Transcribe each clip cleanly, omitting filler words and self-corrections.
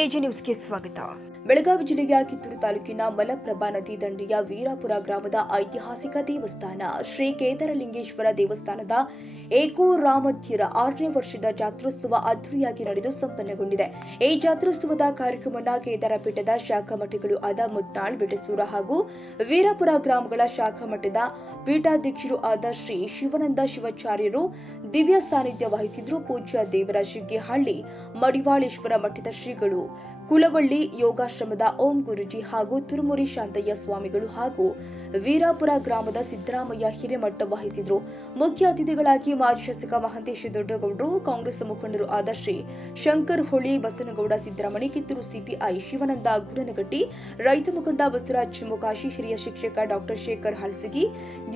AG ನ್ಯೂಸ್ಗೆ ಸ್ವಾಗತ. ಬೆಳಗಾವಿ ಜಿಲ್ಲೆಯ ಕಿತ್ತೂರು ತಾಲೂಕಿನ ಮಲಪ್ರಭಾ ನದಿ ದಂಡೆಯ ವೀರಾಪುರ ಗ್ರಾಮದ ಐತಿಹಾಸಿಕ ದೇವಸ್ಥಾನ ಶ್ರೀ ಕೇದಾರಲಿಂಗೇಶ್ವರ ದೇವಸ್ಥಾನದ ಏಕೋರಾಮಧ್ಯರ 6ನೇ ವರ್ಷದ ಜಾತ್ರೋತ್ಸವ ಅದ್ದೂರಿಯಾಗಿ ನಡೆದು ಸಂಪನ್ನಗೊಂಡಿದೆ. ಈ ಜಾತ್ರೋತ್ಸವದ ಕಾರ್ಯಕ್ರಮವನ್ನು ಕೇದಾರ ಪೀಠದ ಶಾಖಾ ಮಠಗಳು ಆದ ಮುತ್ನಾಳ್, ಬೆಟಸೂರ ಹಾಗೂ ವೀರಾಪುರ ಗ್ರಾಮಗಳ ಶಾಖಾ ಮಠದ ಪೀಠಾಧ್ಯಕ್ಷರು ಆದ ಶ್ರೀ ಶಿವಾನಂದ ಶಿವಾಚಾರ್ಯರು ದಿವ್ಯ ಸಾನ್ನಿಧ್ಯ ವಹಿಸಿದ್ರು. ಪೂಜ್ಯ ದೇವರ ಶಿಗ್ಗೆಹಳ್ಳಿ ಮಡಿವಾಳೇಶ್ವರ ಮಠದ ಶ್ರೀಗಳು, ಕುಲವಳ್ಳಿ ಯೋಗಾಶ್ರಮದ ಓಂ ಗುರುಜಿ ಹಾಗೂ ತುರುಮುರಿ ಶಾಂತಯ್ಯ ಸ್ವಾಮಿಗಳು ಹಾಗೂ ವೀರಾಪುರ ಗ್ರಾಮದ ಸಿದ್ದರಾಮಯ್ಯ ಹಿರೇಮಠ ವಹಿಸಿದ್ರು. ಮುಖ್ಯ ಅತಿಥಿಗಳಾಗಿ ಮಾಜಿ ಶಾಸಕ ಮಹಂತೇಶ ದೊಡ್ಡಗೌಡರು, ಕಾಂಗ್ರೆಸ್ ಮುಖಂಡರು ಆದ ಶ್ರೀ ಶಂಕರ್ ಹೊಳಿ, ಬಸನಗೌಡ ಸಿದ್ದರಾಮಣಿ, ಕಿತ್ತೂರು ಸಿಪಿಐ ಶಿವಾನಂದ ಗುಡನಗಟ್ಟಿ, ರೈತ ಮುಖಂಡ ಬಸವರಾಜ್ ಮುಕಾಶಿ, ಹಿರಿಯ ಶಿಕ್ಷಕ ಡಾಕ್ಟರ್ ಶೇಖರ್ ಹಲಸಗಿ,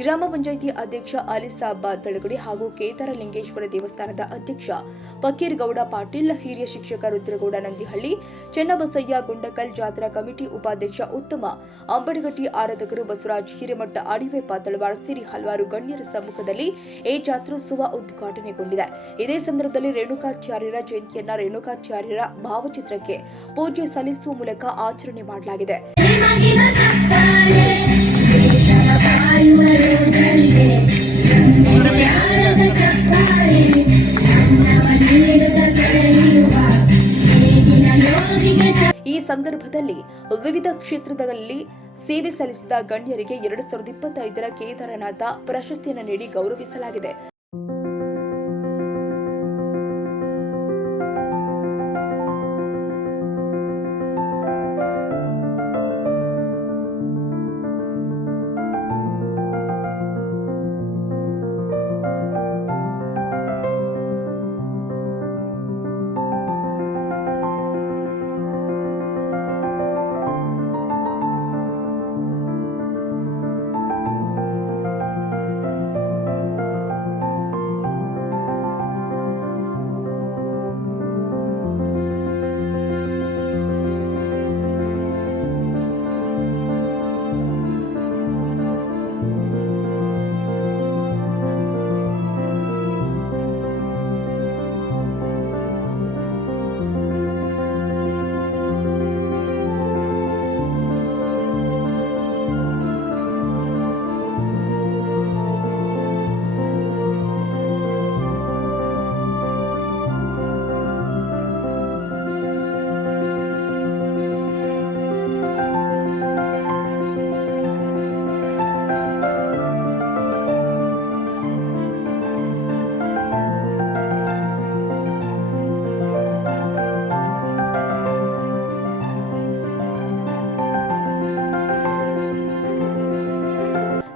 ಗ್ರಾಮ ಪಂಚಾಯಿತಿ ಅಧ್ಯಕ್ಷ ಅಲಿಸಾಬಾ ತಳಗಡಿ ಹಾಗೂ ಕೇದಾರಲಿಂಗೇಶ್ವರ ದೇವಸ್ಥಾನದ ಅಧ್ಯಕ್ಷ ಫಕೀರ್ಗೌಡ ಪಾಟೀಲ್, ಹಿರಿಯ ಶಿಕ್ಷಕ ರುದ್ರಗೌಡ ನಂದಿಹಳ್ಳಿ, ಚೆನ್ನಬಸಯ್ಯ ಗುಂಡಕಲ್, ಜಾತ್ರಾ ಕಮಿಟಿ ಉಪಾಧ್ಯಕ್ಷ ಉತ್ತಮ ಅಂಬಡಗಟ್ಟಿ, ಆರಾಧಕರು ಬಸವರಾಜ್ ಹಿರೇಮಠ, ಅಡಿವೆಪ್ಪ ತಳವಾರ ಸೇರಿ ಹಲವಾರು ಗಣ್ಯರ ಸಮ್ಮುಖದಲ್ಲಿ ಈ ಜಾತ್ರೋತ್ಸವ ಉದ್ಘಾಟನೆಗೊಂಡಿದೆ. ಇದೇ ಸಂದರ್ಭದಲ್ಲಿ ರೇಣುಕಾಚಾರ್ಯರ ಜಯಂತಿಯನ್ನ ರೇಣುಕಾಚಾರ್ಯರ ಭಾವಚಿತ್ರಕ್ಕೆ ಪೂಜೆ ಸಲ್ಲಿಸುವ ಮೂಲಕ ಆಚರಣೆ ಮಾಡಲಾಗಿದೆ. ಈ ಸಂದರ್ಭದಲ್ಲಿ ವಿವಿಧ ಕ್ಷೇತ್ರಗಳಲ್ಲಿ ಸೇವೆ ಸಲ್ಲಿಸಿದ ಗಣ್ಯರಿಗೆ 2025ರ ಕೇದಾರನಾಥ ಪ್ರಶಸ್ತಿಯನ್ನು ನೀಡಿ ಗೌರವಿಸಲಾಗಿದೆ.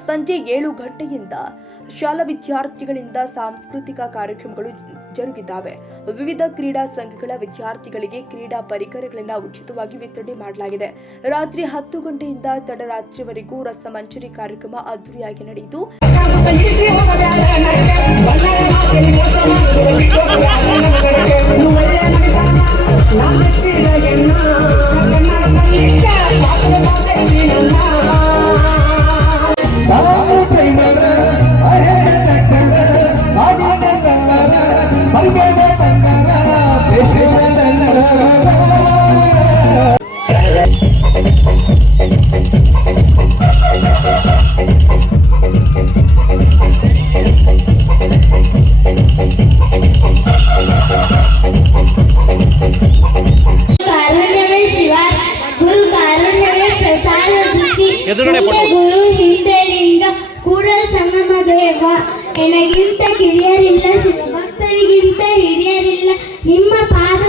ಸಂಜೆ 7 ಗಂಟೆಯಿಂದ ಶಾಲಾ ವಿದ್ಯಾರ್ಥಿಗಳಿಂದ ಸಾಂಸ್ಕೃತಿಕ ಕಾರ್ಯಕ್ರಮಗಳು ಜರುಗಿದ್ದಾವೆ. ವಿವಿಧ ಕ್ರೀಡಾ ಸಂಘಗಳ ವಿದ್ಯಾರ್ಥಿಗಳಿಗೆ ಕ್ರೀಡಾ ಪರಿಕರಗಳನ್ನು ಉಚಿತವಾಗಿ ವಿತರಣೆ ಮಾಡಲಾಗಿದೆ. ರಾತ್ರಿ 10 ಗಂಟೆಯಿಂದ ತಡರಾತ್ರಿವರೆಗೂ ರಸಮಂಜರಿ ಕಾರ್ಯಕ್ರಮ ಅದ್ದೂರಿಯಾಗಿ ನಡೆಯಿತು. ಗುರು ಹಿಂದೆಯಿಂದ ಕೂಡ ಸಂಗಮ ದೇವ, ಎನಗಿಂತ ಕಿರಿಯರಿಲ್ಲ, ಭಕ್ತರಿಗಿಂತ ಹಿರಿಯರಿಲ್ಲ, ನಿಮ್ಮ ಪಾದ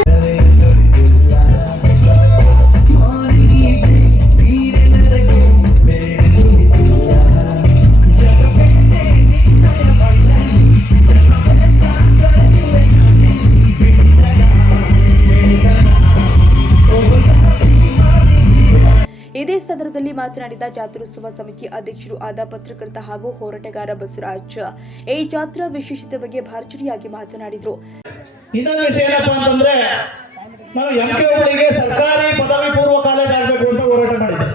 ಇದೇ ಸಂದರ್ಭದಲ್ಲಿ ಮಾತನಾಡಿದ ಜಾತ್ರೋತ್ಸವ ಸಮಿತಿ ಅಧ್ಯಕ್ಷರು ಆದ ಪತ್ರಕರ್ತ ಹಾಗೂ ಹೋರಾಟಗಾರ ಬಸವರಾಜ್, ಈ ಜಾತ್ರಾ ವಿಶೇಷತೆ ಬಗ್ಗೆ ಭರ್ಜರಿಯಾಗಿ ಮಾತನಾಡಿದರು. ಇನ್ನೊಂದು ವಿಷಯ ಏನಪ್ಪಾ ಅಂತಂದ್ರೆ, ನಾವು ಎಂಕೆಗಳಿಗೆ ಸರ್ಕಾರಿ ಪದವಿ ಪೂರ್ವ ಕಾಲೇಜ್ ಆಗಬೇಕು ಅಂತ ಹೋರಾಟ ಮಾಡಿದ್ದೆ.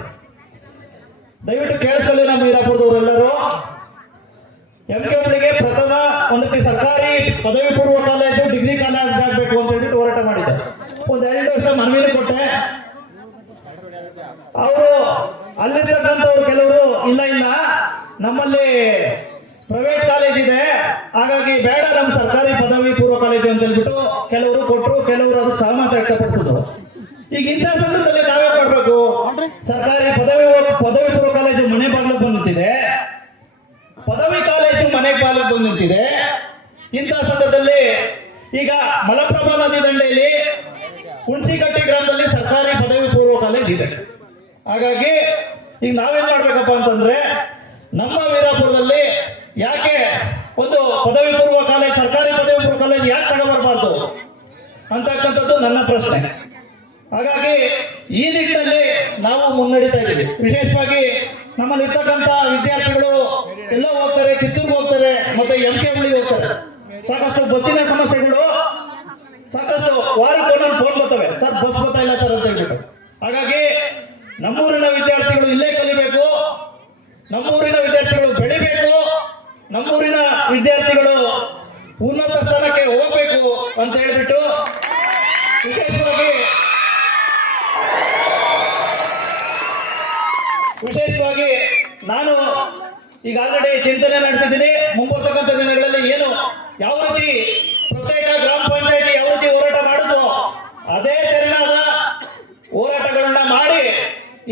ದಯವಿಟ್ಟು ಕೇಳಿಸಲಿ ನಮ್ಮ ವೀರಾಪುರದವರೆಲ್ಲರೂ, ಎಂಕೆಗಳಿಗೆ ಪ್ರಥಮ ಒಂದು ಸರ್ಕಾರಿ ಪದವಿ ಪೂರ್ವ ಕಾಲೇಜು ಡಿಗ್ರಿ ಕಾಲೇಜ್ ಆಗಬೇಕು ಅಂತ ಹೇಳ್ಬಿಟ್ಟು ಹೋರಾಟ ಮಾಡಿದ್ದೆ. ಒಂದು 2 ವರ್ಷ ಮನವಿಯನ್ನು ಕೊಟ್ಟೆ. ಹಾಗಾಗಿ ಬೇಡ ನಮ್ಮ ಸರ್ಕಾರಿ ಪದವಿ ಪೂರ್ವ ಕಾಲೇಜು ಅಂತ ಹೇಳ್ಬಿಟ್ಟು ಕೆಲವರು ಕೊಟ್ಟರು, ಕೆಲವರು ಅದು ಸಹಮತ ವ್ಯಕ್ತಪಡಿಸಿದ್ರು. ಈಗ ಇಂಥ ಸಂದರ್ಭದಲ್ಲಿ ನಾವೇ ಮಾಡಬೇಕು? ಸರ್ಕಾರಿ ಪದವಿ ಪೂರ್ವ ಕಾಲೇಜು ಮನೆ ಬಾಗಿಲು ಬಂದು ನಿಂತಿದೆ, ಪದವಿ ಕಾಲೇಜು ಮನೆ ಬಾಗಿಲು ಬಂದು ನಿಂತಿದೆ. ಇಂಥ ಸಂದರ್ಭದಲ್ಲಿ ಈಗ ಮಲಪ್ರಭಾ ನದಿ ದಂಡೆಯಲ್ಲಿ ಹುಣಸಿಕಟ್ಟಿ ಗ್ರಾಮದಲ್ಲಿ ಸರ್ಕಾರಿ ಪದವಿ ಪೂರ್ವ ಕಾಲೇಜ್ ಇದೆ. ಹಾಗಾಗಿ ಈಗ ನಾವೇನ್ ಮಾಡ್ಬೇಕಪ್ಪ ಅಂತಂದ್ರೆ, ನಮ್ಮ ವೀರಾಪುರದಲ್ಲಿ ಯಾಕೆ ಒಂದು ಪದವಿ ಪೂರ್ವ ಕಾಲೇಜ್, ಸರ್ಕಾರಿ ಪದವಿ ಪೂರ್ವ ಕಾಲೇಜ್ ಯಾಕೆ ತಗೊಬರ್ಬಾರ್ದು ಅಂತಕ್ಕಂಥದ್ದು ನನ್ನ ಪ್ರಶ್ನೆ. ಹಾಗಾಗಿ ಈ ನಿಟ್ಟಿನಲ್ಲಿ ನಾವು ಮುನ್ನಡೀತಾ ಇದ್ದೀವಿ. ವಿಶೇಷವಾಗಿ ನಮ್ಮಲ್ಲಿರ್ತಕ್ಕಂಥ ವಿದ್ಯಾರ್ಥಿಗಳು ಎಲ್ಲ ಹೋಗ್ತಾರೆ, ಕಿತ್ತೂರ್ಗೆ ಹೋಗ್ತಾರೆ, ಮತ್ತೆ MK ಹುಬ್ಳಿಗೆ ಹೋಗ್ತಾರೆ. ಸಾಕಷ್ಟು ಬಸ್ಸಿನ ಸಮಸ್ಯೆಗಳು, ಸಾಕಷ್ಟು ವಾರಕ್ಕೊಂದೊಂದು ಫೋನ್ ಬರ್ತವೆ, ಸರ್ ಬಸ್ ಬರ್ತಾ ಇಲ್ಲ ಸರ್ ಅಂತ ಹೇಳ್ಬಿಟ್ಟು. ಹಾಗಾಗಿ ನಮ್ಮೂರಿನ ವಿದ್ಯಾರ್ಥಿಗಳು ಇಲ್ಲೇ ಕಲಿಬೇಕು, ನಮ್ಮೂರಿನ ವಿದ್ಯಾರ್ಥಿಗಳು ಬೆಳಿಬೇಕು, ನಮ್ಮೂರಿನ ವಿದ್ಯಾರ್ಥಿಗಳು ಉನ್ನತ ಸ್ಥಾನಕ್ಕೆ ಹೋಗ್ಬೇಕು ಅಂತ ಹೇಳ್ಬಿಟ್ಟು ವಿಶೇಷವಾಗಿ ನಾನು ಈಗ ಆಲ್ರೆಡಿ ಚಿಂತನೆ ನಡೆಸಿದ್ದೀನಿ. ಮುಂಬರ್ತಕ್ಕಂಥ ದಿನಗಳಲ್ಲಿ ಏನು ಯಾವ ರೀತಿ ಪ್ರತ್ಯೇಕ ಗ್ರಾಮ ಪಂಚಾಯತಿ ಯಾವ ರೀತಿ ಹೋರಾಟ ಮಾಡುದು, ಅದೇ ತೆರನಾದ ಹೋರಾಟಗಳನ್ನ ಮಾಡಿ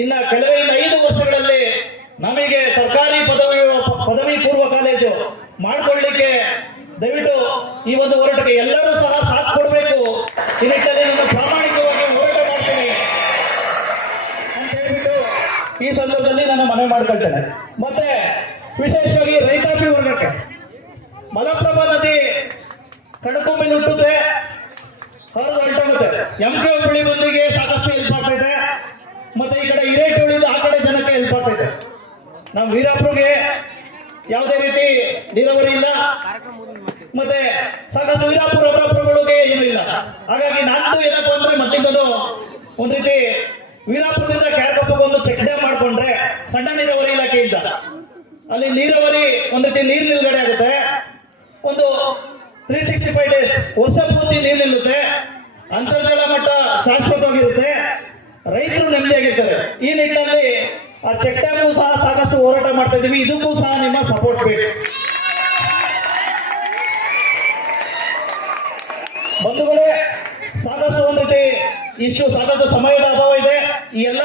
ಇನ್ನ ಕೆಲವೇ 5 ವರ್ಷಗಳಲ್ಲಿ ನಮಗೆ ಸರ್ಕಾರಿ ಪದವಿ ಪೂರ್ವ ಕಾಲೇಜು ಮಾಡಿಕೊಳ್ಳಿಕ್ಕೆ ದಯವಿಟ್ಟು ಈ ಒಂದು ಹೋರಾಟಕ್ಕೆ ಎಲ್ಲರೂ ಸಹ ಸಾಥ್ ಕೊಡಬೇಕು. ಈ ನಿಟ್ಟಿನಲ್ಲಿ ನಾನು ಪ್ರಾಮಾಣಿಕವಾಗಿ ಹೋರಾಟ ಮಾಡ್ತೀನಿ ಅಂತ ಹೇಳ್ಬಿಟ್ಟು ಈ ಸಂದರ್ಭದಲ್ಲಿ ನಾನು ಮನವಿ ಮಾಡ್ಕೊಳ್ತೇನೆ. ಮತ್ತೆ ವಿಶೇಷವಾಗಿ ರೈತಾಪಿ ವರ್ಗಕ್ಕೆ ಮಲಪ್ರಭಾ ನದಿ ಕಡಕೊಂಬಿ ಹುಟ್ಟುತ್ತೆ, ಹೊರಟೋಗುತ್ತೆ. MK ಹುಬ್ಳಿ ಬಂದಿಗೆ ಸಾಕಷ್ಟು ಹೆಲ್ಪ್ ಆಗ್ತೈತೆ, ಮತ್ತೆ ಈ ಕಡೆ ಹಿರೇಕೆರಳಿಂದ ಆ ಕಡೆ ಜನಕ್ಕೆ ಹೆಲ್ಪ್ ಆಗ್ತೈತೆ. ನಮ್ಮ ವೀರಾಪುರಗೆ ಯಾವುದೇ ರೀತಿ ನೀರಾವರಿ ಇಲ್ಲ, ಮತ್ತೆ ಸಾಕಷ್ಟು ವೀರಾಪುರಗಳಿಗೆ ಏನೂ ಇಲ್ಲ. ಹಾಗಾಗಿ ನಂದು ಏನಪ್ಪಾ ಅಂದ್ರೆ ಮೊದಲಿಂದಲೂ ಒಂದ್ ರೀತಿ ವೀರಾಪುರದಿಂದ ಕ್ಯಾರ್ಕೊಪ್ಪಗೆ ಒಂದು ಚೆಕ್ ಡ್ಯಾಮ್ ಮಾಡ್ಕೊಂಡ್ರೆ ಸಣ್ಣ ನೀರಾವರಿ ಇಲಾಖೆಯಿಂದ ಅಲ್ಲಿ ನೀರಾವರಿ ಒಂದ್ ರೀತಿ ನೀರು ನಿಲ್ಗಡೆ ಆಗುತ್ತೆ. ಒಂದು 365 ಡೇಸ್ ವರ್ಷ ಪೂರ್ತಿ ನೀರು ನಿಲ್ಲುತ್ತೆ, ಅಂತರ್ಜಲ ಮಟ್ಟ ಶಾಶ್ವತವಾಗಿರುತ್ತೆ, ರೈತರು ನೆಮ್ಮದಿಯಾಗಿರ್ತಾರೆ. ಈ ನಿಟ್ಟಿನಲ್ಲಿ ಆ ಚೆಕ್ ಡ್ಯಾಮ್ ಸಹ ಸಾಕಷ್ಟು ಹೋರಾಟ ಮಾಡ್ತಾ ಇದೀವಿ. ಇದಕ್ಕೂ ಸಹ ನಿಮ್ಮ ಸಪೋರ್ಟ್ ಬೇಕು. ಬಂಧುಗಳೇ, ಸಾಕಷ್ಟು ಒಂದು ರೀತಿ ಇಷ್ಟು ಸಾಕಷ್ಟು ಸಮಯದ ಅಭಾವ ಇದೆ. ಈ ಎಲ್ಲ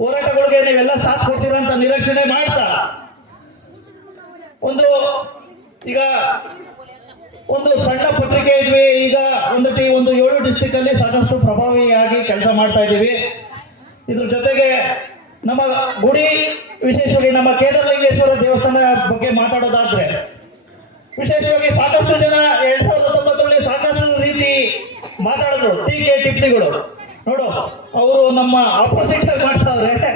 ಹೋರಾಟಗಳಿಗೆ ನೀವೆಲ್ಲ ಸಾಥ್ ಕೊಡ್ತೀರಾ ಅಂತ ನಿರೀಕ್ಷಣೆ ಮಾಡ್ತಾ ಈಗ ಒಂದು ಸಣ್ಣ ಪತ್ರಿಕೆ ಇದ್ವಿ. ಈಗ ಒಂದು 7 ಡಿಸ್ಟ್ರಿಕ್ಟ್ ಅಲ್ಲಿ ಸಾಕಷ್ಟು ಪ್ರಭಾವಿಯಾಗಿ ಕೆಲಸ ಮಾಡ್ತಾ ಇದ್ದೀವಿ. ಇದ್ರ ಜೊತೆಗೆ ನಮ್ಮ ಗುಡಿ, ವಿಶೇಷವಾಗಿ ನಮ್ಮ ಕೇದಾರಲಿಂಗೇಶ್ವರ ದೇವಸ್ಥಾನ ಬಗ್ಗೆ ಮಾತಾಡೋದಾದ್ರೆ, ವಿಶೇಷವಾಗಿ ಸಾಕಷ್ಟು ಜನ 2019 ಸಾಕಷ್ಟು ರೀತಿ ಮಾತಾಡಿದ್ರು, ಟೀಕೆ ಟಿಪ್ಪಣಿಗಳು. ನೋಡು, ಅವರು ನಮ್ಮ ಆಪೋಸಿಟ್ ಮಾಡ್ತಾವ್ರೆ,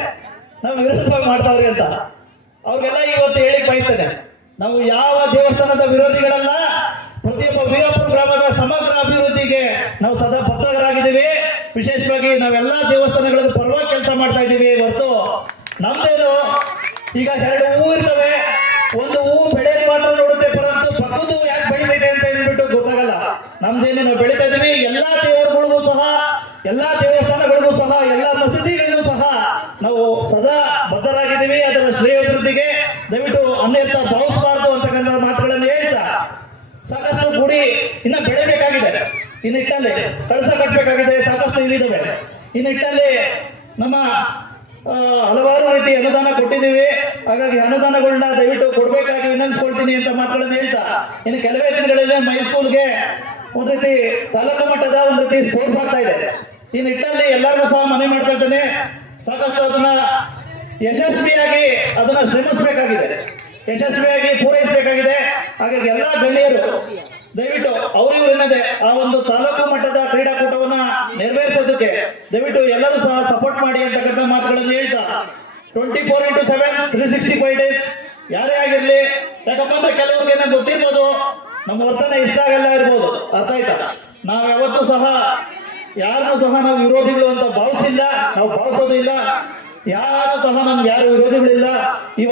ನಾವು ವಿರುದ್ಧವಾಗಿ ಮಾಡ್ತಾವ್ರೆ ಅಂತ ಅವ್ರಿಗೆಲ್ಲ ಇವತ್ತು ಹೇಳಿ ಬಯಸ್ತೇನೆ. ನಾವು ಯಾವ ದೇವಸ್ಥಾನದ ವಿರೋಧಿಗಳಲ್ಲ. ಪ್ರತಿಯೊಬ್ಬ ವೀರಾಪುರ ಗ್ರಾಮದ ಸಮಗ್ರ ಅಭಿವೃದ್ಧಿಗೆ ನಾವು ಸದಾ ಬದ್ಧರಾಗಿದ್ದೀವಿ. ವಿಶೇಷವಾಗಿ ನಾವೆಲ್ಲ ದೇವಸ್ಥಾನಗಳ ಪರವಾಗಿ ಕೆಲಸ ಮಾಡ್ತಾ ಇದ್ದೀವಿ. ಹೊರತು ನಮ್ದೇನು ಈಗ 2 ಹೂ ಇರ್ತವೆ, ಒಂದು ಹೂ ಬೆಳೆಯೋದು ಮಾತ್ರ ನೋಡುತ್ತೆ, ಪರಂತು ಪಕ್ಕದ್ದು ಯಾಕೆ ಬೆಳೀತೈತೆ ಅಂತ ಹೇಳ್ಬಿಟ್ಟು ಗೊತ್ತಾಗಲ್ಲ. ನಮ್ದೇನು ನಾವು ಬೆಳೀತಾ ಇದೀವಿ. ಎಲ್ಲಾ ದೇವರುಗಳಿಗೂ ಸಹ, ಎಲ್ಲಾ ದೇವಸ್ಥಾನಗಳಿಗೂ ಸಹ, ಎಲ್ಲಾ ಮಸೀದಿಗಳಿಗೂ ಸಹ ನಾವು ಸದಾ ಬದ್ಧರಾಗಿದ್ದೀವಿ. ಅದರ ಶ್ರೇಯೋಭಿವೃದ್ಧಿಗೆ ದಯವಿಟ್ಟು ಅನ್ಯಥ ಭಾವಿಸಬಾರದು ಅಂತಕ್ಕಂಥ ಮಾತುಗಳನ್ನು ಹೇಳ್ತಾ, ಸಾಕಷ್ಟು ಗುಡಿ ಇನ್ನ ಬೆಳೆಯಬೇಕಾಗಿದೆ. ಈ ನಿಟ್ಟಿನಲ್ಲಿ ಕಳಸ ಕಟ್ಟಬೇಕಾಗಿದೆ, ಸಾಕಷ್ಟು ಇಲ್ಲಿದ್ದಾವೆ. ಈ ನಿಟ್ಟಿನಲ್ಲಿ ನಮ್ಮ ಹಲವಾರು ರೀತಿ ಅನುದಾನ ಕೊಟ್ಟಿದ್ದೀವಿ. ಹಾಗಾಗಿ ಅನುದಾನಗಳನ್ನ ದಯವಿಟ್ಟು ಕೊಡ್ಬೇಕಾಗಿ ವಿನಂತಿಸ್ಕೊಳ್ತೀನಿ ಅಂತ ಮಾತುಗಳನ್ನು ಹೇಳ್ತಾ, ಇನ್ನು ಕೆಲವೇ ದಿನಗಳಲ್ಲಿ ಮೈಸೂರಿಗೆ ಒಂದ್ ರೀತಿ ತಾಲೂಕು ಮಟ್ಟದ ಒಂದ್ ರೀತಿ ಸ್ಪೋರ್ಟ್ಸ್ ಆಗ್ತಾ ಇದೆ. ಈ ನಿಟ್ಟಿನಲ್ಲಿ ಎಲ್ಲರಿಗೂ ಸಹ ಮನವಿ ಮಾಡ್ಕೊಳ್ತೇನೆ, ಸಾಕಷ್ಟು ಅದನ್ನ ಯಶಸ್ವಿಯಾಗಿ ಅದನ್ನ ಶ್ರಮಿಸಬೇಕಾಗಿದೆ, ಯಶಸ್ವಿಯಾಗಿ ಪೂರೈಸಬೇಕಾಗಿದೆ. ಹಾಗಾಗಿ ಎಲ್ಲಾ ಗಣ್ಯರು ದಯವಿಟ್ಟು ಅವ್ರಿಗೂ ಏನದೆ ಆ ಒಂದು ತಾಲೂಕು ಮಟ್ಟದ ಕ್ರೀಡಾಕೂಟವನ್ನ ನೆರವೇರಿಸೋದಕ್ಕೆ ದಯವಿಟ್ಟು ಎಲ್ಲರೂ ಸಹ ಸಪೋರ್ಟ್ ಮಾಡಿ ಅಂತಕ್ಕಂಥ ಮಾತುಗಳನ್ನು ಹೇಳ್ತಾ, 24x7 365 ಡೇಸ್ ಯಾರೇ ಆಗಿರ್ಲಿ. ಯಾಕಪ್ಪ ಅಂದ್ರೆ ಕೆಲವ್ರಿಗೆ ಏನೋ ಗೊತ್ತಿರ್ಬೋದು, ನಮ್ಮ ವರ್ತನೆ ಇಷ್ಟ ಆಗಲ್ಲ ಇರ್ಬೋದು, ಅರ್ಥ ಆಯ್ತಾ? ನಾವ್ ಯಾವತ್ತೂ ಸಹ ಯಾರನ್ನೂ ಸಹ ನಾವು ವಿರೋಧಿಗಳು ಅಂತ ಭಾವಿಸಿಲ್ಲ, ನಾವು ಭಾವಿಸೋದು ಇಲ್ಲ. ಯಾರು ಸಹ ನಮ್ಗೆ ಯಾರು ವಿರೋಧಿಗಳಿಲ್ಲ. ಇವ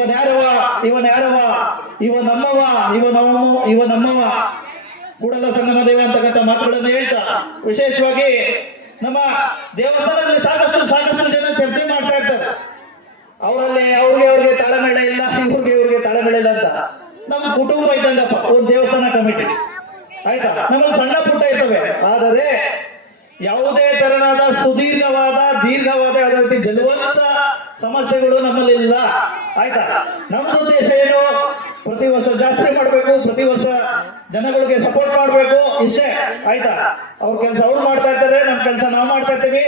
ನಮ್ಮವ ಕೂಡಲ ಸಂಗಮ ದೇವ ಅಂತಕ್ಕಂಥ ಮಾತುಗಳನ್ನು ಹೇಳ್ತಾ, ವಿಶೇಷವಾಗಿ ನಮ್ಮ ದೇವಸ್ಥಾನದಲ್ಲಿ ಸಾಕಷ್ಟು ಜನ ಚರ್ಚೆ ಮಾಡ್ತಾ ಇರ್ತಾರೆ. ಅವ್ರಿಗೆ ತಾಳಮೇಳ ಇಲ್ಲ, ಇವ್ರಿಗೆ ತಾಳಮೇಳ ಇಲ್ಲ ಅಂತ. ನಮ್ಮ ಕುಟುಂಬ ಇದ್ದ ಸಂಘಪ್ಪ, ಒಂದು ದೇವಸ್ಥಾನ ಕಮಿಟಿ, ಆಯ್ತಾ. ನಮ್ಮಲ್ಲಿ ಸಣ್ಣ ಪುಟ್ಟ ಇರ್ತವೆ, ಆದರೆ ಯಾವುದೇ ತರನಾದ ಸುದೀರ್ಘವಾದ ದೀರ್ಘವಾದ ಯಾವುದೇ ರೀತಿ ಜಲವಂತ ಸಮಸ್ಯೆಗಳು ನಮ್ಮಲ್ಲಿ ಇಲ್ಲ, ಆಯ್ತಾ. ನಮ್ದು ಉದ್ದೇಶ ಏನು, ಪ್ರತಿ ವರ್ಷ ಜಾತ್ರೆ ಮಾಡಬೇಕು, ಪ್ರತಿ ವರ್ಷ ಜನಗಳಿಗೆ ಸಪೋರ್ಟ್ ಮಾಡಬೇಕು, ಇಷ್ಟೇ, ಆಯ್ತಾ. ಅವ್ರ ಕೆಲಸ ಅವ್ರು ಮಾಡ್ತಾ ಇರ್ತಾರೆ, ನಮ್ಮ ಕೆಲಸ ನಾವು ಮಾಡ್ತಾ ಇರ್ತೀವಿ,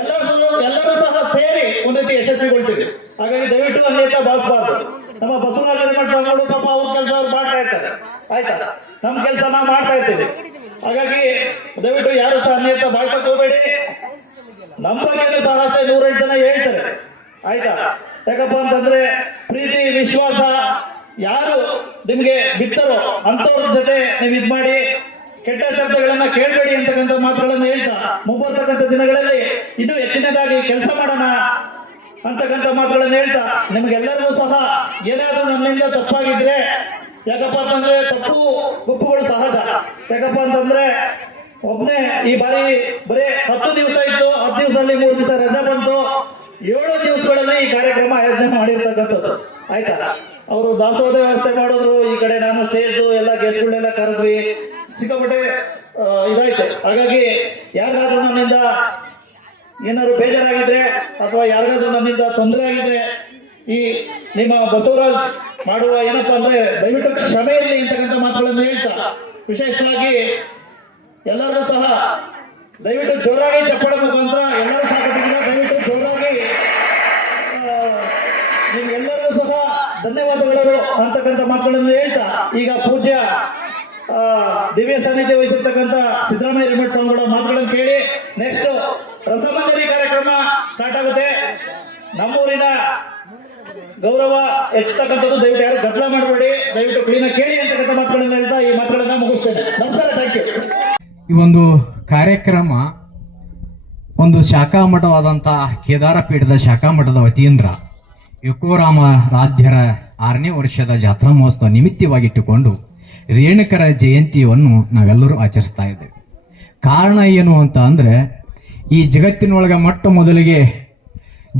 ಎಲ್ಲರೂ ಸಹ ಸೇರಿ ಒಂದ್ ರೀತಿ ಯಶಸ್ವಿಗೊಳ್ತೀವಿ. ಹಾಗಾಗಿ ದಯವಿಟ್ಟು ಅನ್ಯತಾ ಭಾವಿಸಬಾರ್ದು. ನಮ್ಮ ಬಸವರಾಜ ಸ್ವಾಮಿಗಳು ಪಾಪ ಅವ್ರ ಕೆಲಸ ಅವ್ರು ಮಾಡ್ತಾ ಇರ್ತಾರೆ, ಆಯ್ತಾ. ನಮ್ಮ ಕೆಲಸ ನಾವು ಮಾಡ್ತಾ ಇರ್ತೀವಿ. ಹಾಗಾಗಿ ದಯವಿಟ್ಟು ಯಾರು ಸಹ ಅನ್ಯತಾ ಭಾವಿಸಕ್ ಹೋಗಬೇಡಿ. ನಮ್ಮ ಬಗ್ಗೆ ಸಹ ಅಷ್ಟೇ 108 ಜನ ಹೇಳ್ತಾರೆ, ಆಯ್ತಾ. ಯಾಕಪ್ಪ ಅಂತಂದ್ರೆ ಪ್ರೀತಿ ವಿಶ್ವಾಸ ಯಾರು ನಿಮ್ಗೆ ಬಿತ್ತರೋ ಅಂತವ್ರ ಜೊತೆ ನೀವು ಇದ್ ಮಾಡಿ, ಕೆಟ್ಟ ಶಬ್ದಗಳನ್ನ ಕೇಳಬೇಡಿ ಅಂತಕ್ಕಂಥ ಮಾತುಗಳನ್ನ ಹೇಳ್ತಾ ಮುಂಬರ್ತಕ್ಕಂಥ ದಿನಗಳಲ್ಲಿ ಇನ್ನೂ ಹೆಚ್ಚಿನದಾಗಿ ಕೆಲಸ ಮಾಡೋಣ ಅಂತಕ್ಕಂಥ ಮಾತುಗಳನ್ನ ಹೇಳ್ತಾ, ನಿಮ್ಗೆಲ್ಲರಿಗೂ ಸಹ ಏನಾದ್ರೂ ನನ್ನಿಂದ ತಪ್ಪಾಗಿದ್ರೆ, ಯಾಕಪ್ಪ ಅಂತಂದ್ರೆ ತಪ್ಪು ಗುಪ್ಪುಗಳು ಸಹಜ. ಯಾಕಪ್ಪ ಅಂತಂದ್ರೆ ಒಬ್ನೇ ಈ ಬಾರಿ ಬರೀ 10 ದಿವಸ ಇತ್ತು, 10 ದಿವಸದಲ್ಲಿ 3 ದಿವಸ ರಜೆ ಬಂತು, 7 ದಿವಸಗಳಲ್ಲಿ ಈ ಕಾರ್ಯಕ್ರಮ ಆಯೋಜನೆ ಮಾಡಿರ್ತಕ್ಕಂಥದ್ದು, ಆಯ್ತಾ. ಅವರು ದಾಸೋಹ ವ್ಯವಸ್ಥೆ ಮಾಡಿದ್ರು, ಈ ಕಡೆ ನಾನು ಸ್ಟೇಜ್ ಎಲ್ಲ ಗೆಸ್ಟ್ಗಳನ್ನೆಲ್ಲ ಕರೆದ್ವಿ, ಸಿಕ್ಕಾಪಟ್ಟೆ ಇದಾಯ್ತು. ಹಾಗಾಗಿ ಯಾರಿಗಾದ್ರೂ ನನ್ನಿಂದ ಏನಾದ್ರು ಬೇಜಾರಾಗಿದ್ರೆ ಅಥವಾ ಯಾರಿಗಾದ್ರೂ ನನ್ನಿಂದ ತೊಂದರೆ ಆಗಿದ್ರೆ, ಈ ನಿಮ್ಮ ಬಸವರಾಜ್ ಮಾಡುವ ಏನಪ್ಪಾ ಅಂದ್ರೆ ದಯವಿಟ್ಟು ಕ್ಷಮೆ ಇರಲಿ ಅಂತಕ್ಕಂಥ ಮಾತುಗಳನ್ನು ಹೇಳ್ತಾ, ವಿಶೇಷವಾಗಿ ಎಲ್ಲರೂ ಸಹ ದಯವಿಟ್ಟು ಜೋರಾಗಿ ಚಪ್ಪಾಳೆ ಮುಖಾಂತರ ಎಲ್ಲರೂ ಸಾಕಟ್ಟಿಲ್ಲ, ದಯವಿಟ್ಟು ಜೋರಾಗಿ ನಿಮ್ಗೆಲ್ಲರೂ ಸಹ ಧನ್ಯವಾದಗಳು ಅಂತಕ್ಕಂಥ ಮಾತುಗಳನ್ನು ಹೇಳ್ತಾ, ಈಗ ಪೂಜ್ಯ ದಿವ್ಯ ಸಾನ್ನಿಧ್ಯ ವಹಿಸಿರ್ತಕ್ಕಂಥ ಸಿದ್ದರಾಮಯ್ಯ ಹಿರೇಮಠ ಸ್ವಾಮಿಗಳ ಮಾತುಗಳನ್ನು ಕೇಳಿ ನೆಕ್ಸ್ಟ್ ರಸಮಂಜರಿ ಕಾರ್ಯಕ್ರಮ ಸ್ಟಾರ್ಟ್ ಆಗುತ್ತೆ. ನಮ್ಮೂರಿನ ಗೌರವ ಹೆಚ್ಚತಕ್ಕಂಥದ್ದು, ದಯವಿಟ್ಟು ಯಾರು ಗದ್ದಲ ಮಾಡಬೇಡಿ, ದಯವಿಟ್ಟು ಕ್ಲೀನ್ ಕೇಳಿ ಅಂತಕ್ಕಂಥ ಮಾತುಗಳನ್ನ ಹೇಳ್ತಾ ಈ ಮಾತುಗಳನ್ನ ಮುಗಿಸ್ತೇನೆ. ನಮಸ್ಕಾರ, ಥ್ಯಾಂಕ್ ಯು. ಈ ಒಂದು ಕಾರ್ಯಕ್ರಮ ಒಂದು ಶಾಖಾ ಮಠವಾದಂತಹ ಕೇದಾರ ಪೀಠದ ಶಾಖಾ ಮಠದ ವತಿಯಿಂದ ಯಕೋರಾಮ ರಾಧ್ಯರ 6ನೇ ವರ್ಷದ ಜಾತ್ರಾ ಮಹೋತ್ಸವ ನಿಮಿತ್ತವಾಗಿಟ್ಟುಕೊಂಡು ರೇಣುಕರ ಜಯಂತಿಯನ್ನು ನಾವೆಲ್ಲರೂ ಆಚರಿಸ್ತಾ ಇದ್ದೇವೆ. ಕಾರಣ ಏನು ಅಂತ ಅಂದ್ರೆ, ಈ ಜಗತ್ತಿನೊಳಗೆ ಮೊಟ್ಟ ಮೊದಲಿಗೆ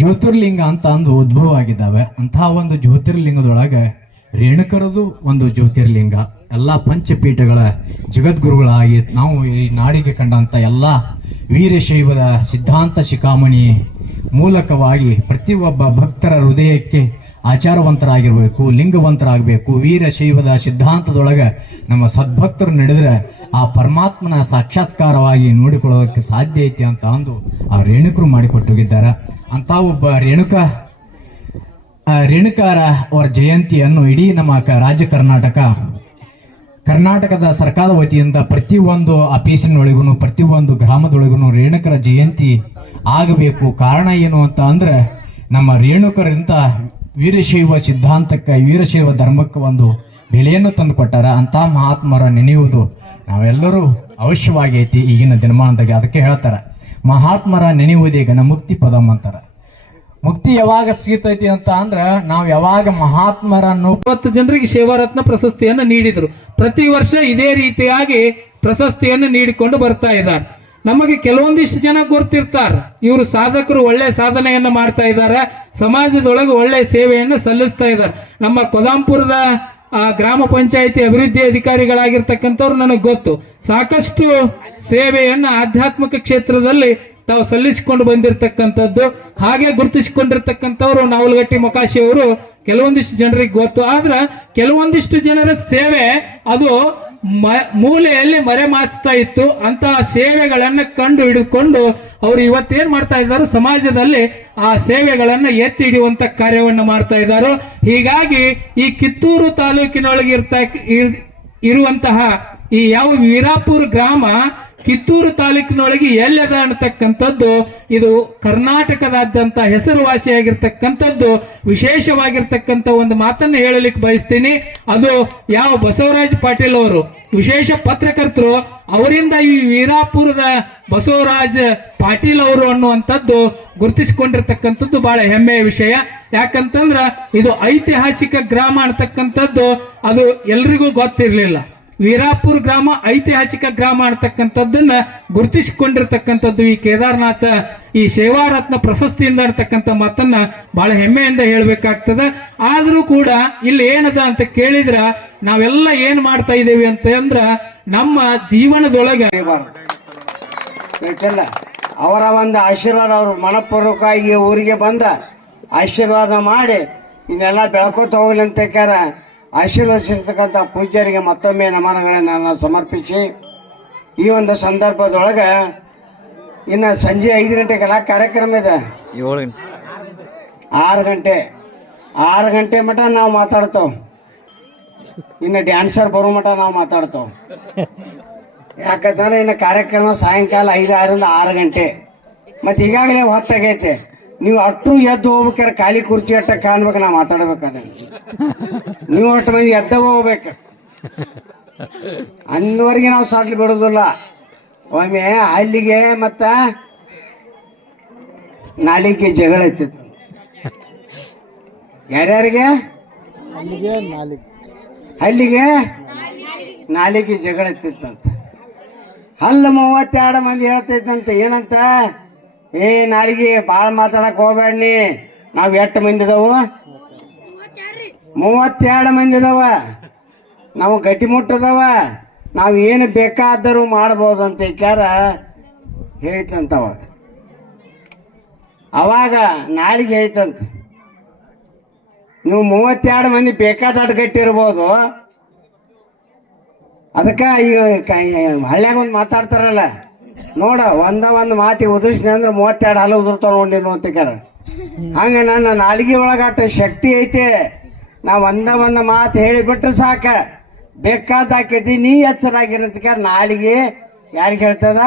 ಜ್ಯೋತಿರ್ಲಿಂಗ ಅಂತ ಅಂದು ಉದ್ಭವ ಆಗಿದ್ದಾವೆ. ಅಂತಹ ಒಂದು ಜ್ಯೋತಿರ್ಲಿಂಗದೊಳಗೆ ರೇಣುಕರದು ಒಂದು ಜ್ಯೋತಿರ್ಲಿಂಗ. ಎಲ್ಲ ಪಂಚಪೀಠಗಳ ಜಗದ್ಗುರುಗಳಾಗಿ ನಾವು ಈ ನಾಡಿಗೆ ಕಂಡಂಥ ಎಲ್ಲ ವೀರಶೈವದ ಸಿದ್ಧಾಂತ ಶಿಖಾಮಣಿ ಮೂಲಕವಾಗಿ ಪ್ರತಿಯೊಬ್ಬ ಭಕ್ತರ ಹೃದಯಕ್ಕೆ ಆಚಾರವಂತರಾಗಿರ್ಬೇಕು, ಲಿಂಗವಂತರಾಗಬೇಕು. ವೀರಶೈವದ ಸಿದ್ಧಾಂತದೊಳಗೆ ನಮ್ಮ ಸದ್ಭಕ್ತರು ನಡೆದರೆ ಆ ಪರಮಾತ್ಮನ ಸಾಕ್ಷಾತ್ಕಾರವಾಗಿ ನೋಡಿಕೊಳ್ಳೋದಕ್ಕೆ ಸಾಧ್ಯ ಐತಿ ಅಂತ ಅಂದು ಆ ರೇಣುಕರು ಮಾಡಿಕೊಟ್ಟೋಗಿದ್ದಾರೆ. ಅಂತ ಒಬ್ಬ ರೇಣುಕಾರ ಅವರ ಜಯಂತಿಯನ್ನು ಇಡೀ ನಮ್ಮ ರಾಜ್ಯ ಕರ್ನಾಟಕದ ಸರ್ಕಾರದ ವತಿಯಿಂದ ಪ್ರತಿಯೊಂದು ಆಫೀಸಿನೊಳಗೂ ಪ್ರತಿಯೊಂದು ಗ್ರಾಮದೊಳಗೂ ರೇಣುಕರ ಜಯಂತಿ ಆಗಬೇಕು. ಕಾರಣ ಏನು ಅಂತ ಅಂದ್ರೆ, ನಮ್ಮ ರೇಣುಕರಿಂದ ವೀರಶೈವ ಸಿದ್ಧಾಂತಕ್ಕೆ, ವೀರಶೈವ ಧರ್ಮಕ್ಕೆ ಒಂದು ಬೆಲೆಯನ್ನು ತಂದು ಕೊಟ್ಟಾರ. ಅಂತ ಮಹಾತ್ಮರ ನೆನೆಯುವುದು ನಾವೆಲ್ಲರೂ ಅವಶ್ಯವಾಗೈತಿ ಈಗಿನ ದಿನಮಾನದಾಗೆ. ಅದಕ್ಕೆ ಹೇಳ್ತಾರೆ, ಮಹಾತ್ಮರ ನೆನೆಯುವುದೇ ಘನಮುಕ್ತಿ ಪದಂ ಅಂತಾರೆ. ಮುಕ್ತಿ ಯಾವಾಗ ಸಿಗ್ತೈತಿ ಅಂತ ಅಂದ್ರೆ, ನಾವು ಯಾವಾಗ ಮಹಾತ್ಮರನ್ನು 30 ಜನರಿಗೆ ಸೇವಾರತ್ನ ಪ್ರಶಸ್ತಿಯನ್ನು ನೀಡಿದರು. ಪ್ರತಿ ವರ್ಷ ಇದೇ ರೀತಿಯಾಗಿ ಪ್ರಶಸ್ತಿಯನ್ನು ನೀಡಿಕೊಂಡು ಬರ್ತಾ ಇದ್ದಾರೆ. ನಮಗೆ ಕೆಲವೊಂದಿಷ್ಟು ಜನ ಗೊತ್ತಿರ್ತಾರೆ, ಇವರು ಸಾಧಕರು, ಒಳ್ಳೆ ಸಾಧನೆಯನ್ನು ಮಾಡ್ತಾ ಇದ್ದಾರೆ, ಸಮಾಜದೊಳಗೆ ಒಳ್ಳೆ ಸೇವೆಯನ್ನು ಸಲ್ಲಿಸ್ತಾ ಇದ್ದಾರೆ. ನಮ್ಮ ಕೊದಾಂಪುರದ ಗ್ರಾಮ ಪಂಚಾಯಿತಿ ಅಭಿವೃದ್ಧಿ ಅಧಿಕಾರಿಗಳಾಗಿರ್ತಕ್ಕಂಥವ್ರು ನನಗೆ ಗೊತ್ತು. ಸಾಕಷ್ಟು ಸೇವೆಯನ್ನು ಆಧ್ಯಾತ್ಮಿಕ ಕ್ಷೇತ್ರದಲ್ಲಿ ತಾವು ಸಲ್ಲಿಸಿಕೊಂಡು ಬಂದಿರತಕ್ಕಂಥದ್ದು. ಹಾಗೆ ಗುರುತಿಸಿಕೊಂಡಿರ್ತಕ್ಕಂಥವ್ರು ನಾವಲಗಟ್ಟಿ ಮೊಕಾಶಿ ಅವರು ಕೆಲವೊಂದಿಷ್ಟು ಜನರಿಗೆ ಗೊತ್ತು. ಆದ್ರೆ ಕೆಲವೊಂದಿಷ್ಟು ಜನರ ಸೇವೆ ಅದು ಮೂಲೆಯಲ್ಲಿ ಮರೆಮಾಚ್ತಾ ಇತ್ತು. ಅಂತಹ ಸೇವೆಗಳನ್ನ ಕಂಡು ಹಿಡಿದುಕೊಂಡು ಅವರು ಇವತ್ತೇನ್ ಮಾಡ್ತಾ ಇದ್ದಾರೆ, ಸಮಾಜದಲ್ಲಿ ಆ ಸೇವೆಗಳನ್ನ ಎತ್ತಿ ಹಿಡಿಯುವಂತ ಕಾರ್ಯವನ್ನು ಮಾಡ್ತಾ ಇದ್ದಾರೆ. ಹೀಗಾಗಿ ಈ ಕಿತ್ತೂರು ತಾಲೂಕಿನೊಳಗೆ ಇರುವಂತಹ ಈ ಯಾವ ವೀರಾಪುರ ಗ್ರಾಮ ಕಿತ್ತೂರು ತಾಲೂಕಿನೊಳಗೆ ಎಲ್ಲದ ಅನ್ನತಕ್ಕಂಥದ್ದು ಇದು ಕರ್ನಾಟಕದಾದ್ಯಂತ ಹೆಸರುವಾಸಿಯಾಗಿರ್ತಕ್ಕಂಥದ್ದು. ವಿಶೇಷವಾಗಿರ್ತಕ್ಕಂಥ ಒಂದು ಮಾತನ್ನು ಹೇಳಲಿಕ್ಕೆ ಬಯಸ್ತೀನಿ. ಅದು ಯಾವ ಬಸವರಾಜ ಪಾಟೀಲ್ ಅವರು ವಿಶೇಷ ಪತ್ರಕರ್ತರು, ಅವರಿಂದ ಈ ವೀರಾಪುರದ ಬಸವರಾಜ ಪಾಟೀಲ್ ಅವರು ಅನ್ನುವಂಥದ್ದು ಗುರುತಿಸಿಕೊಂಡಿರ್ತಕ್ಕಂಥದ್ದು ಬಹಳ ಹೆಮ್ಮೆಯ ವಿಷಯ. ಯಾಕಂತಂದ್ರ ಇದು ಐತಿಹಾಸಿಕ ಗ್ರಾಮ ಅನ್ನತಕ್ಕಂಥದ್ದು ಅದು ಎಲ್ರಿಗೂ ಗೊತ್ತಿರಲಿಲ್ಲ. ವೀರಾಪುರ ಗ್ರಾಮ ಐತಿಹಾಸಿಕ ಗ್ರಾಮ ಅಂತಕ್ಕಂಥದ್ದನ್ನ ಗುರುತಿಸಿಕೊಂಡಿರ್ತಕ್ಕಂಥದ್ದು ಈ ಕೇದಾರನಾಥ ಈ ಸೇವಾರತ್ನ ಪ್ರಶಸ್ತಿಯಿಂದ ಅಂತಕ್ಕಂಥ ಮಾತನ್ನ ಬಹಳ ಹೆಮ್ಮೆಯಿಂದ ಹೇಳ್ಬೇಕಾಗ್ತದೆ. ಆದ್ರೂ ಕೂಡ ಇಲ್ಲಿ ಏನದ ಅಂತ ಕೇಳಿದ್ರ ನಾವೆಲ್ಲ ಏನ್ ಮಾಡ್ತಾ ಇದ್ದೇವೆ ಅಂತ ಅಂದ್ರ ನಮ್ಮ ಜೀವನದೊಳಗೆ ಅವರ ಒಂದು ಆಶೀರ್ವಾದ, ಅವರು ಮನಪೂರ್ವಕವಾಗಿ ಊರಿಗೆ ಬಂದ ಆಶೀರ್ವಾದ ಮಾಡಿ ಇದನ್ನೆಲ್ಲ ಬೆಳ್ಕೋತ ಹೋಗ್ಲಿ ಅಂತ ಆಶೀರ್ವದಿಸಿರ್ತಕ್ಕಂಥ ಪೂಜ್ಯರಿಗೆ ಮತ್ತೊಮ್ಮೆ ನಮನಗಳನ್ನು ನಾನು ಸಮರ್ಪಿಸಿ ಈ ಒಂದು ಸಂದರ್ಭದೊಳಗೆ ಇನ್ನು ಸಂಜೆ 5 ಗಂಟೆಗೆಲ್ಲ ಕಾರ್ಯಕ್ರಮ ಇದೆ. 6 ಗಂಟೆ ಮಟ ನಾವು ಮಾತಾಡ್ತೇವೆ. ಇನ್ನು ಡ್ಯಾನ್ಸರ್ ಬರೋ ಮಟ ನಾವು ಮಾತಾಡ್ತೇವೆ. ಯಾಕಂತಂದ್ರೆ ಇನ್ನು ಕಾರ್ಯಕ್ರಮ ಸಾಯಂಕಾಲ 5 6 ಗಂಟೆ. ಮತ್ತು ಈಗಾಗಲೇ ಹೊತ್ತಾಗೈತೆ. ನೀವು ಅಷ್ಟು ಎದ್ದು ಹೋಗ್ಬೇಕಾರೆ ಖಾಲಿ ಕುರ್ಚಿ ಅಟ್ಟ ಕಾಣ್ಬೇಕು. ನಾವು ಮಾತಾಡ್ಬೇಕಾದ್ರೆ ನೀವು ಅಷ್ಟು ಮಂದಿ ಎದ್ದ ಹೋಗ್ಬೇಕು. ಅನ್ನುವರೆಗೆ ನಾವು ಸಾಟ್ಲಿ ಬಿಡೋದಿಲ್ಲ. ಒಮ್ಮೆ ಅಲ್ಲಿಗೆ ಮತ್ತ ನಾಲಿಗೆ ಜಗಳ ಐತಿತ್ತು. ಯಾರ್ಯಾರಿಗೆ ಅಲ್ಲಿಗೆ ನಾಲಿಗೆ ಜಗಳ ಐತಿತ್ತಂತ. ಹಲ್ಲು 32 ಮಂದಿ ಹೇಳ್ತೈತಂತ. ಏನಂತ? ನಾಲಿಗೆ ಭಾಳ ಮಾತಾಡಕ್ ಹೋಗ್ಬೇಡಿ. ನಾವು ಎಷ್ಟು ಮಂದಿ ಇದಾವು? 32 ಮಂದಿ ಇದಾವ. ನಾವು ಗಟ್ಟಿಮುಟ್ಟದವ. ನಾವು ಏನು ಬೇಕಾದರೂ ಮಾಡ್ಬೋದು ಅಂತ ಹೇಳ್ತಂತ. ಅವಾಗ ನಾಲಿಗೆ ಹೇಳ್ತಂತ, ನೀವು 32 ಮಂದಿ ಬೇಕಾದಷ್ಟು ಗಟ್ಟಿರ್ಬೋದು. ಅದಕ್ಕೆ ಈಗ ಹಳ್ಳ್ಯಾಗ ಒಂದು ಮಾತಾಡ್ತಾರಲ್ಲ, ನೋಡ ಒಂದು ಮಾತಿ ಉದುರಿಸ್ನಿ ಅಂದ್ರೆ 32 ಹಲ್ಲು ಉದುರ್ತಾವ ನೋಡಿ ಅಂತಿಕಾರ. ಹಂಗೆ ನನ್ನ ನಾಲಿಗೆ ಒಳಗಾಟ ಶಕ್ತಿ ಐತೆ. ನಾ ಒಂದು ಮಾತು ಹೇಳಿಬಿಟ್ರೆ ಸಾಕ, ಬೇಕಾದ ಹಾಕೈತಿ. ನೀ ಎಚ್ಚರಾಗಿರಂತ ನಾಲಿಗೆ ಯಾರಿಗೆ ಹೇಳ್ತದ?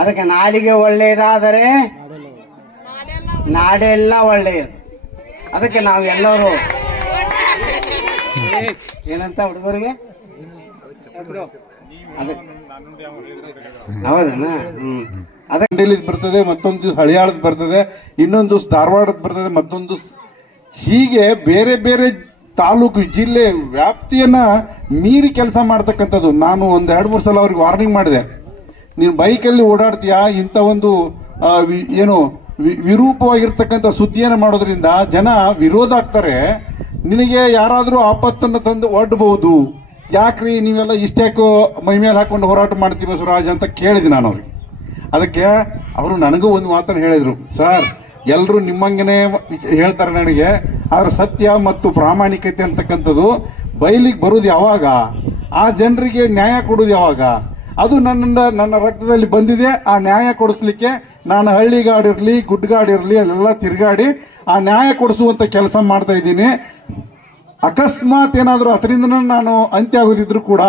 ಅದಕ್ಕೆ ನಾಲಿಗೆ ಒಳ್ಳೆಯದಾದರೆ ನಾಡೆಲ್ಲ ಒಳ್ಳೆಯದು. ಅದಕ್ಕೆ ನಾವು ಎಲ್ಲರೂ ಏನಂತ ಹುಡುಗರಿಗೆ ಹೌದಣ್ಣ. ಅದಕ್ಕೆ ಬರ್ತದೆ, ಮತ್ತೊಂದು ದಿವಸ ಹಳಿಯಾಳದ್ ಬರ್ತದೆ, ಇನ್ನೊಂದು ದಿವಸ ಧಾರವಾಡದ ಬರ್ತದೆ, ಮತ್ತೊಂದು ಹೀಗೆ ಬೇರೆ ಬೇರೆ ತಾಲೂಕು ಜಿಲ್ಲೆ ವ್ಯಾಪ್ತಿಯನ್ನ ಮೀರಿ ಕೆಲಸ ಮಾಡ್ತಕ್ಕಂಥದ್ದು. ನಾನು ಒಂದು 2-3 ಸಲ ಅವ್ರಿಗೆ ವಾರ್ನಿಂಗ್ ಮಾಡಿದೆ. ನೀನು ಬೈಕಲ್ಲಿ ಓಡಾಡ್ತೀಯಾ, ಇಂಥ ಒಂದು ಏನು ವಿರೂಪವಾಗಿರ್ತಕ್ಕಂಥ ಸುದ್ದಿಯನ್ನು ಮಾಡೋದ್ರಿಂದ ಜನ ವಿರೋಧ ಆಗ್ತಾರೆ. ನಿನಗೆ ಯಾರಾದರೂ ಆಪತ್ತನ್ನು ತಂದು ಒಡ್ಬಹುದು. ಯಾಕ್ರಿ ನೀವೆಲ್ಲ ಇಷ್ಟ್ಯಾಕೋ ಮೈ ಮೇಲೆ ಹಾಕೊಂಡು ಹೋರಾಟ ಮಾಡ್ತೀವಿ ಬಸವರಾಜ್ ಅಂತ ಕೇಳಿದೆ ನಾನು ಅವ್ರಿಗೆ. ಅದಕ್ಕೆ ಅವರು ನನಗೂ ಒಂದು ಮಾತನ್ನು ಹೇಳಿದರು, ಸರ್ ಎಲ್ಲರೂ ನಿಮ್ಮಂಗೆನೇ ಹೇಳ್ತಾರೆ ನನಗೆ, ಆದ್ರೆ ಸತ್ಯ ಮತ್ತು ಪ್ರಾಮಾಣಿಕತೆ ಅಂತಕ್ಕಂಥದ್ದು ಬಯಲಿಗೆ ಬರೋದು ಯಾವಾಗ, ಆ ಜನರಿಗೆ ನ್ಯಾಯ ಕೊಡೋದು ಯಾವಾಗ? ಅದು ನನ್ನ ರಕ್ತದಲ್ಲಿ ಬಂದಿದೆ. ಆ ನ್ಯಾಯ ಕೊಡಿಸ್ಲಿಕ್ಕೆ ನಾನು ಹಳ್ಳಿಗಾಡಿರಲಿ ಗುಡ್ಡಗಾಡಿರಲಿ ಅಲ್ಲೆಲ್ಲ ತಿರುಗಾಡಿ ಆ ನ್ಯಾಯ ಕೊಡಿಸುವಂಥ ಕೆಲಸ ಮಾಡ್ತಾ ಇದ್ದೀನಿ. ಅಕಸ್ಮಾತ್ ಏನಾದರೂ ಅದರಿಂದ ನಾನು ಅಂತ್ಯ ಆಗೋದಿದ್ರು ಕೂಡ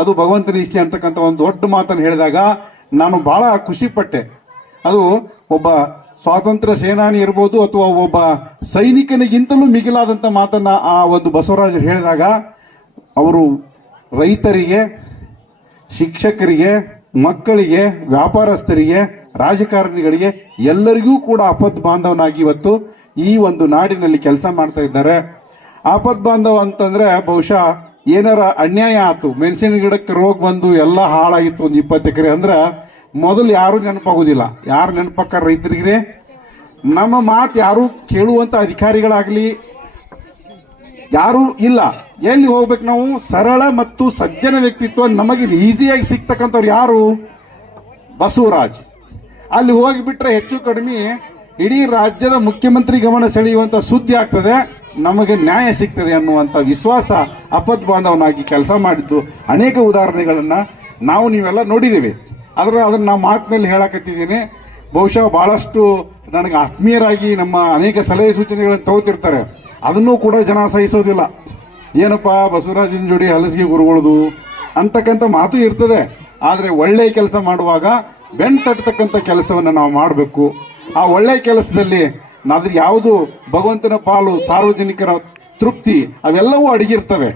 ಅದು ಭಗವಂತನ ಇಚ್ಛೆ ಅಂತಕ್ಕಂಥ ಒಂದು ದೊಡ್ಡ ಮಾತನ್ನು ಹೇಳಿದಾಗ ನಾನು ಬಹಳ ಖುಷಿ ಪಟ್ಟೆ. ಅದು ಒಬ್ಬ ಸ್ವಾತಂತ್ರ್ಯ ಸೇನಾನಿ ಇರ್ಬೋದು ಅಥವಾ ಒಬ್ಬ ಸೈನಿಕನಿಗಿಂತಲೂ ಮಿಗಿಲಾದಂಥ ಮಾತನ್ನ ಆ ಒಂದು ಬಸವರಾಜರು ಹೇಳಿದಾಗ ಅವರು ರೈತರಿಗೆ, ಶಿಕ್ಷಕರಿಗೆ, ಮಕ್ಕಳಿಗೆ, ವ್ಯಾಪಾರಸ್ಥರಿಗೆ, ರಾಜಕಾರಣಿಗಳಿಗೆ ಎಲ್ಲರಿಗೂ ಕೂಡ ಆಪತ್ ಬಾಂಧವನಾಗಿ ಇವತ್ತು ಈ ಒಂದು ನಾಡಿನಲ್ಲಿ ಕೆಲಸ ಮಾಡ್ತಾ ಇದ್ದಾರೆ. ಆಪತ್ ಬಾಂಧವ ಅಂತಂದ್ರೆ ಬಹುಶಃ ಏನಾರ ಅನ್ಯಾಯ ಆಯ್ತು, ಮೆಣಸಿನ ಗಿಡಕ್ಕೆ ರೋಗ ಬಂದು ಎಲ್ಲ ಹಾಳಾಗಿತ್ತು ಒಂದು 20 ಎಕರೆ ಅಂದ್ರೆ ಮೊದಲು ಯಾರು ನೆನಪಾಗೋದಿಲ್ಲ. ಯಾರು ನೆನಪಕ್ಕ? ರೈತರಿಗೆ. ನಮ್ಮ ಮಾತು ಯಾರು ಕೇಳುವಂತ ಅಧಿಕಾರಿಗಳಾಗ್ಲಿ ಯಾರು ಇಲ್ಲ. ಎಲ್ಲಿ ಹೋಗ್ಬೇಕು ನಾವು? ಸರಳ ಮತ್ತು ಸಜ್ಜನ ವ್ಯಕ್ತಿತ್ವ ನಮಗೆ ಈಸಿಯಾಗಿ ಸಿಗ್ತಕ್ಕಂಥವ್ರು ಯಾರು? ಬಸವರಾಜ್. ಅಲ್ಲಿ ಹೋಗಿಬಿಟ್ರೆ ಹೆಚ್ಚು ಕಡಿಮೆ ಇಡೀ ರಾಜ್ಯದ ಮುಖ್ಯಮಂತ್ರಿ ಗಮನ ಸೆಳೆಯುವಂತ ಸುದ್ದಿ ಆಗ್ತದೆ, ನಮಗೆ ನ್ಯಾಯ ಸಿಗ್ತದೆ ಅನ್ನುವಂಥ ವಿಶ್ವಾಸ ಆಪತ್ ಬಾಂಧವನಾಗಿ ಕೆಲಸ ಮಾಡಿದ್ದು ಅನೇಕ ಉದಾಹರಣೆಗಳನ್ನ ನಾವು ನೀವೆಲ್ಲ ನೋಡಿದ್ದೀವಿ. ಅದನ್ನ ನಾವು ಮಾತಿನಲ್ಲಿ ಹೇಳಕತ್ತಿದ್ದೀನಿ. ಬಹುಶಃ ಬಹಳಷ್ಟು ನನಗೆ ಆತ್ಮೀಯರಾಗಿ ನಮ್ಮ ಅನೇಕ ಸಲಹೆ ಸೂಚನೆಗಳನ್ನು ತಗೋತಿರ್ತಾರೆ. ಅದನ್ನೂ ಕೂಡ ಜನ ಸಹಿಸೋದಿಲ್ಲ. ಏನಪ್ಪ ಬಸವರಾಜನ ಜೋಡಿ ಹಲಸಿಗೆ ಗುರುಗಳದು ಅಂತಕ್ಕಂಥ ಮಾತು ಇರ್ತದೆ. ಆದರೆ ಒಳ್ಳೆಯ ಕೆಲಸ ಮಾಡುವಾಗ ಬೆನ್ನು ತಟ್ಟತಕ್ಕಂಥ ಕೆಲಸವನ್ನು ನಾವು ಮಾಡಬೇಕು. ಆ ಒಳ್ಳೆಯ ಕೆಲಸದಲ್ಲಿ ಅದ್ರ ಯಾವುದು ಭಗವಂತನ ಪಾಲು ಸಾರ್ವಜನಿಕರ ತೃಪ್ತಿ ಅವೆಲ್ಲವೂ ಅಡಗಿರ್ತವೆ.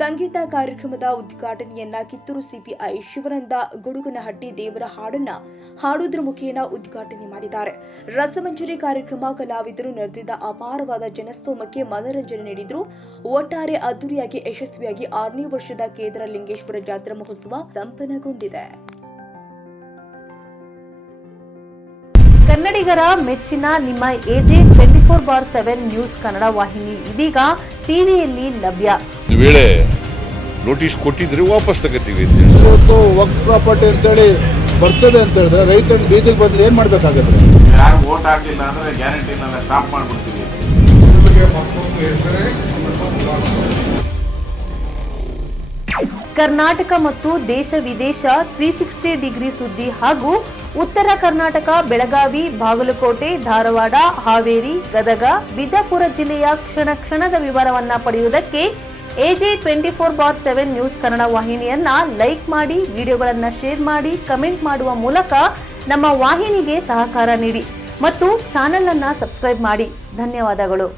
ಸಂಗೀತ ಕಾರ್ಯಕ್ರಮದ ಉದ್ಘಾಟನೆಯನ್ನ ಕಿತ್ತೂರು ಸಿಪಿಐ ಶಿವಾನಂದ ಗುಡುಗನಹಟ್ಟಿ ದೇವರ ಹಾಡನ್ನ ಹಾಡುವುದರ ಮುಖೇನ ಉದ್ಘಾಟನೆ ಮಾಡಿದ್ದಾರೆ. ರಸಮಂಜರಿ ಕಾರ್ಯಕ್ರಮ ಕಲಾವಿದರು ನಡೆದಿದ್ದ ಅಪಾರವಾದ ಜನಸ್ತೋಮಕ್ಕೆ ಮನರಂಜನೆ ನೀಡಿದ್ರು. ಒಟ್ಟಾರೆ ಅದ್ದೂರಿಯಾಗಿ ಯಶಸ್ವಿಯಾಗಿ 6ನೇ ವರ್ಷದ ಕೇದಾರಲಿಂಗೇಶ್ವರ ಜಾತ್ರಾ ಮಹೋತ್ಸವ ಸಂಪನ್ನಗೊಂಡಿದೆ. ಕನ್ನಡಿಗರ ಮೆಚ್ಚಿನ ನಿಮ್ಮ ಎಜೆ 24/7 ನ್ಯೂಸ್ ಕನ್ನಡ ವಾಹಿನಿ ಇದೀಗ ಟಿವಿಯಲ್ಲಿ ಲಭ್ಯ. ಒಂದು ವೇಳೆ ನೋಟಿಸ್ ಕೊಟ್ಟಿದ್ರೆ ವಾಪಸ್ ತಗೋತೀವಿ. ಇವತ್ತು ವಕ್ಫ್ ಪ್ರಾಪರ್ಟಿ ಅಂತೇಳಿ ಬರ್ತದೆ ಅಂತ ಹೇಳಿದ್ರೆ ರೈತರ ಬೀದಿಗೆ ಬಂದ್ರೆ ಏನ್ ಮಾಡ್ಬೇಕಾಗತ್ತೆ? ಯಾರು ವೋಟ್ ಹಾಕಿಲ್ಲ ಅಂದ್ರೆ ಗ್ಯಾರಂಟಿನೆಲ್ಲ ಸ್ಟಾಪ್ ಮಾಡ್ಬಿಡ್ತೀವಿ. ಕರ್ನಾಟಕ ಮತ್ತು ದೇಶ ವಿದೇಶ 360 ಡಿಗ್ರಿ ಸುದ್ದಿ ಹಾಗೂ ಉತ್ತರ ಕರ್ನಾಟಕ ಬೆಳಗಾವಿ, ಬಾಗಲಕೋಟೆ, ಧಾರವಾಡ, ಹಾವೇರಿ, ಗದಗ, ಬಿಜಾಪುರ ಜಿಲ್ಲೆಯ ಕ್ಷಣ ಕ್ಷಣದ ವಿವರವನ್ನ ಪಡೆಯುವುದಕ್ಕೆ ಎಜೆ 24/7 ನ್ಯೂಸ್ ಕನ್ನಡ ವಾಹಿನಿಯನ್ನ ಲೈಕ್ ಮಾಡಿ, ವಿಡಿಯೋಗಳನ್ನ ಶೇರ್ ಮಾಡಿ, ಕಮೆಂಟ್ ಮಾಡುವ ಮೂಲಕ ನಮ್ಮ ವಾಹಿನಿಗೆ ಸಹಕಾರ ನೀಡಿ ಮತ್ತು ಚಾನೆಲ್ ಅನ್ನ ಸಬ್ಸ್ಕ್ರೈಬ್ ಮಾಡಿ. ಧನ್ಯವಾದಗಳು.